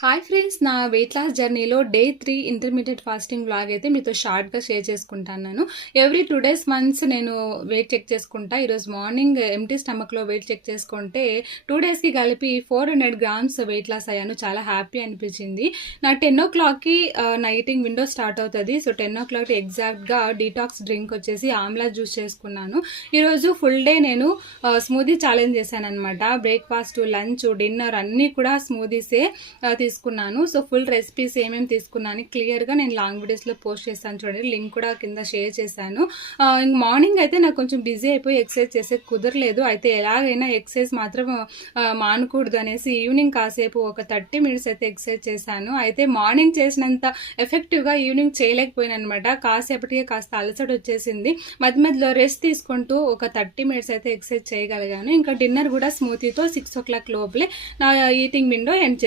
Hi friends, నా weight loss జర్నీలో day 3 intermediate fasting vlog అయితే మీతో షార్ట్గా షేర్ చేసుకుంటాను. ఎవ్రీ 2 days వన్స్ నేను వెయిట్ చెక్ చేసుకుంటా. ఈరోజు మార్నింగ్ ఎంటీ స్టమక్లో వెయిట్ చెక్ చేసుకుంటే 2 daysకి కలిపి 400 grams వెయిట్ లాస్ అయ్యాను. చాలా హ్యాపీ అనిపించింది. నా 10 o'clockకి నా ఈటింగ్ విండో స్టార్ట్ అవుతుంది. సో 10 o'clock ఎగ్జాక్ట్గా డీటాక్స్ డ్రింక్ వచ్చేసి ఆమ్లా జ్యూస్ చేసుకున్నాను. ఈరోజు ఫుల్ డే నేను స్మూదీ ఛాలెంజ్ చేశాను అనమాట. బ్రేక్ఫాస్ట్, లంచ్, డిన్నర్ అన్నీ కూడా స్మూదీసే తీసుకున్నాను. సో ఫుల్ రెసిపీస్ ఏమేమి తీసుకున్నాను క్లియర్గా నేను లాంగ్ వీడియోస్లో పోస్ట్ చేస్తాను, చూడండి. లింక్ కూడా కింద షేర్ చేశాను. మార్నింగ్ అయితే నాకు కొంచెం బిజీ అయిపోయి ఎక్సర్సైజ్ చేసే కుదరలేదు. అయితే ఎలాగైనా ఎక్సర్సైజ్ మాత్రం మానకూడదు అనేసి ఈవినింగ్ కాసేపు ఒక 30 minutes అయితే ఎక్సర్సైజ్ చేశాను. అయితే మార్నింగ్ చేసినంత ఎఫెక్టివ్గా ఈవినింగ్ చేయలేకపోయాను అనమాట. కాసేపటికే కాస్త అలసట వచ్చేసింది. మధ్య మధ్యలో రెస్ట్ తీసుకుంటూ ఒక 30 minutes అయితే ఎక్సర్సైజ్ చేయగలిగాను. ఇంకా డిన్నర్ కూడా స్మూతీతో 6 o'clock లోపలే నా ఈటింగ్ విండో ఎండ్ చేశాను.